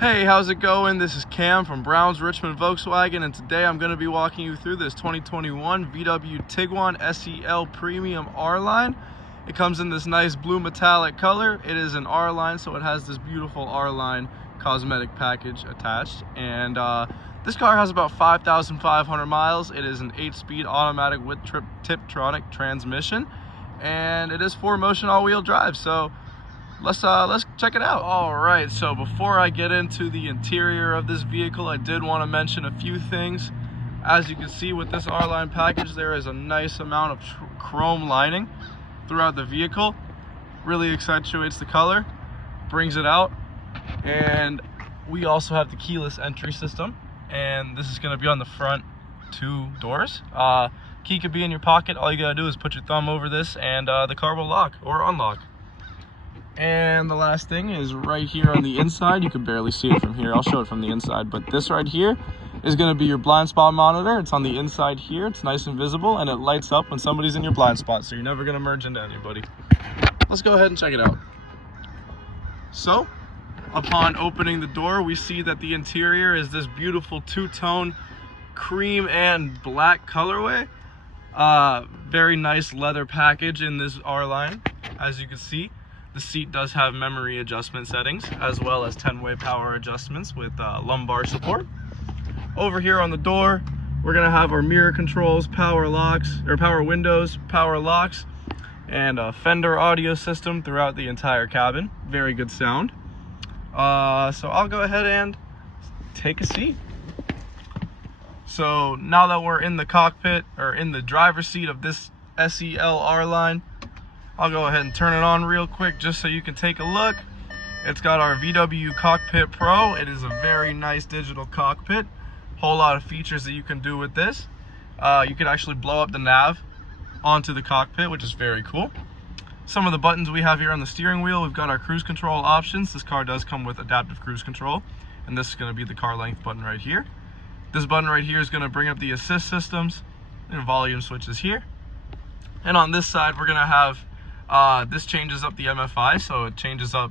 Hey, how's it going? This is Cam from Browns Richmond Volkswagen, and today I'm going to be walking you through this 2021 VW Tiguan SEL Premium R-Line. It comes in this nice blue metallic color. It is an R-Line, so it has this beautiful R-Line cosmetic package attached. And this car has about 5,500 miles. It is an 8-speed automatic with Tiptronic transmission, and it is 4-motion all-wheel drive. So let's check it out. All right, so before I get into the interior of this vehicle, I did want to mention a few things. As you can see with this R-Line package, there is a nice amount of chrome lining throughout the vehicle. Really accentuates the color, brings it out. And we also have the keyless entry system, and this is going to be on the front 2 doors. Key could be in your pocket. All you gotta do is put your thumb over this and the car will lock or unlock. And the last thing is right here on the inside. You can barely see it from here. I'll show it from the inside, but this right here is going to be your blind spot monitor. It's on the inside here. It's nice and visible, and it lights up when somebody's in your blind spot, so you're never going to merge into anybody. Let's go ahead and check it out. So upon opening the door, we see that the interior is this beautiful two-tone cream and black colorway. Very nice leather package in this R-Line. As you can see, the seat does have memory adjustment settings, as well as 10-way power adjustments with lumbar support. Over here on the door, we're gonna have our mirror controls, power locks, or power windows, power locks, and a Fender audio system throughout the entire cabin. Very good sound. So I'll go ahead and take a seat. So now that we're in the cockpit, or in the driver's seat of this SEL R-Line, I'll go ahead and turn it on real quick just so you can take a look. It's got our VW Cockpit Pro. It is a very nice digital cockpit. Whole lot of features that you can do with this. You could actually blow up the nav onto the cockpit, which is very cool. Some of the buttons we have here on the steering wheel, we've got our cruise control options. This car does come with adaptive cruise control, and this is going to be the car length button right here. This button right here is going to bring up the assist systems and volume switches here. And on this side, we're going to have this changes up the MFI, so it changes up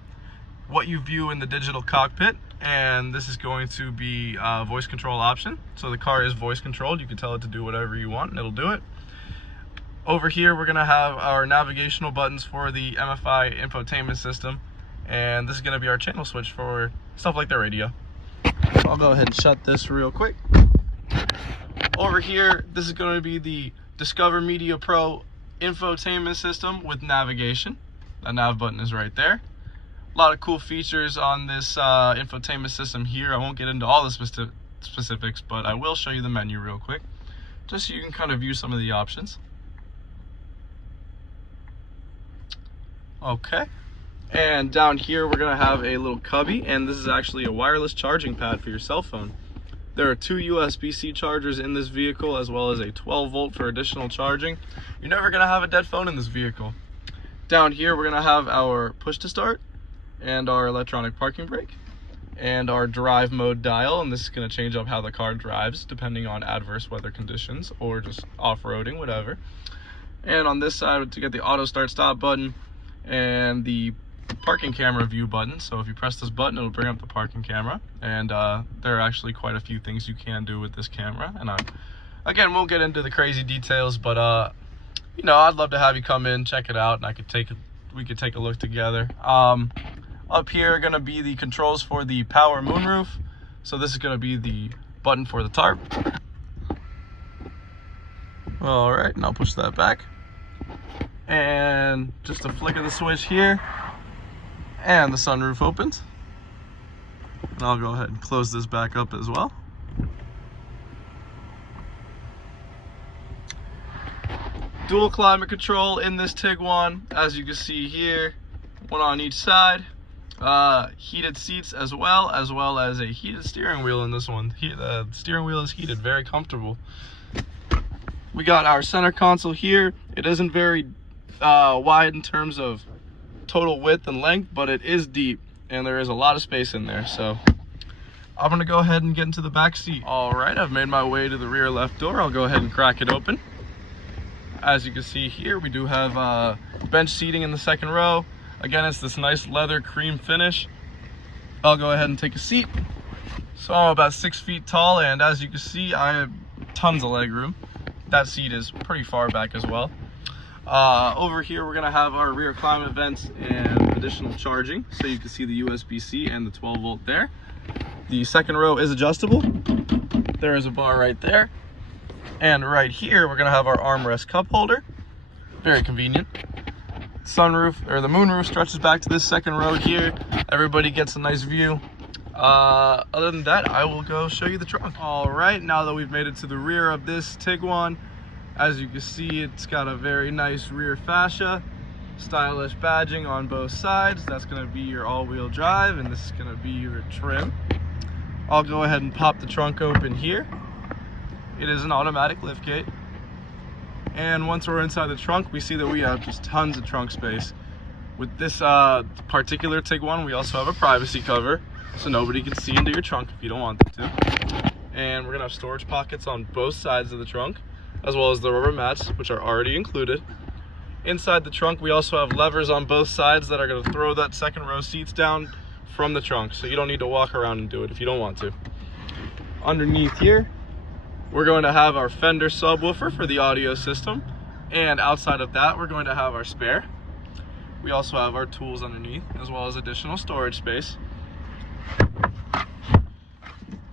what you view in the digital cockpit, and this is going to be a voice control option. So the car is voice controlled. You can tell it to do whatever you want and it'll do it. Over here we're going to have our navigational buttons for the MFI infotainment system, and this is going to be our channel switch for stuff like the radio. So I'll go ahead and shut this real quick. Over here, this is going to be the Discover Media Pro infotainment system with navigation. That nav button is right there. A lot of cool features on this infotainment system here. I won't get into all the specifics, but I will show you the menu real quick, just so you can kind of view some of the options. Okay, and down here we're gonna have a little cubby, and this is actually a wireless charging pad for your cell phone. There are 2 USB-C chargers in this vehicle, as well as a 12-volt for additional charging. You're never gonna have a dead phone in this vehicle. Down here, we're gonna have our push to start and our electronic parking brake and our drive mode dial, and this is gonna change up how the car drives depending on adverse weather conditions or just off-roading, whatever. And on this side, to get the auto start stop button and the parking camera view button. So if you press this button, it'll bring up the parking camera, and there are actually quite a few things you can do with this camera, and again, we'll get into the crazy details, but you know, I'd love to have you come in, check it out, and we could take a look together. Up here are going to be the controls for the power moonroof. So this is going to be the button for the tarp. All right, and I'll push that back, and just a flick of the switch here, and the sunroof opens. And I'll go ahead and close this back up as well. Dual climate control in this Tiguan, as you can see here, one on each side. Heated seats as well as a heated steering wheel in this one. The steering wheel is heated, very comfortable. We got our center console here. It isn't very wide in terms of total width and length, but it is deep, and there is a lot of space in there. So I'm gonna go ahead and get into the back seat. All right, I've made my way to the rear left door. I'll go ahead and crack it open. As you can see here, we do have bench seating in the second row. Again, it's this nice leather cream finish. I'll go ahead and take a seat. So I'm about 6 feet tall, and as you can see, I have tons of leg room. That seat is pretty far back as well. Over here, we're gonna have our rear climate vents and additional charging, so you can see the USB-C and the 12 volt there. The second row is adjustable. There is a bar right there. And right here, we're gonna have our armrest cup holder. Very convenient. Sunroof, or the moonroof, stretches back to this second row here. Everybody gets a nice view. Other than that, I will go show you the trunk. All right, now that we've made it to the rear of this Tiguan, as you can see, it's got a very nice rear fascia, stylish badging on both sides. That's gonna be your all-wheel drive, and this is gonna be your trim. I'll go ahead and pop the trunk open here. It is an automatic liftgate. And once we're inside the trunk, we see that we have just tons of trunk space. With this particular Tiguan, we also have a privacy cover, so nobody can see into your trunk if you don't want them to. And we're gonna have storage pockets on both sides of the trunk, as well as the rubber mats, which are already included. Inside the trunk, we also have levers on both sides that are gonna throw that second row seats down from the trunk, so you don't need to walk around and do it if you don't want to. Underneath here, we're going to have our Fender subwoofer for the audio system, and outside of that, we're going to have our spare. We also have our tools underneath, as well as additional storage space.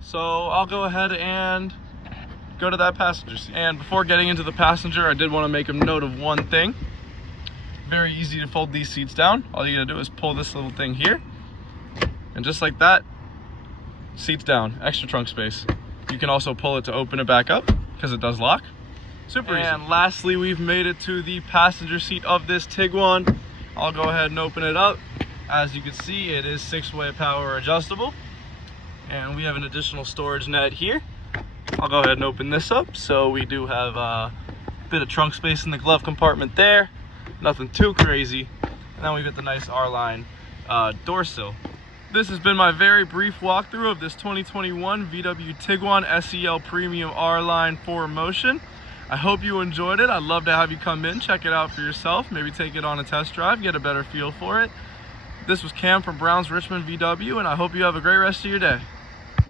So I'll go ahead and go to that passenger seat. And before getting into the passenger, I did want to make a note of one thing. Very easy to fold these seats down. All you gotta do is pull this little thing here, and just like that, seats down, extra trunk space. You can also pull it to open it back up, because it does lock. Super easy. And lastly, we've made it to the passenger seat of this Tiguan. I'll go ahead and open it up. As you can see, it is 6-way power adjustable. And we have an additional storage net here. I'll go ahead and open this up. So we do have a bit of trunk space in the glove compartment there. Nothing too crazy. And then we've got the nice R-line door sill. This has been my very brief walkthrough of this 2021 VW Tiguan SEL Premium R-Line 4Motion. I hope you enjoyed it. I'd love to have you come in, check it out for yourself, maybe take it on a test drive, get a better feel for it. This was Cam from Browns Richmond VW, and I hope you have a great rest of your day.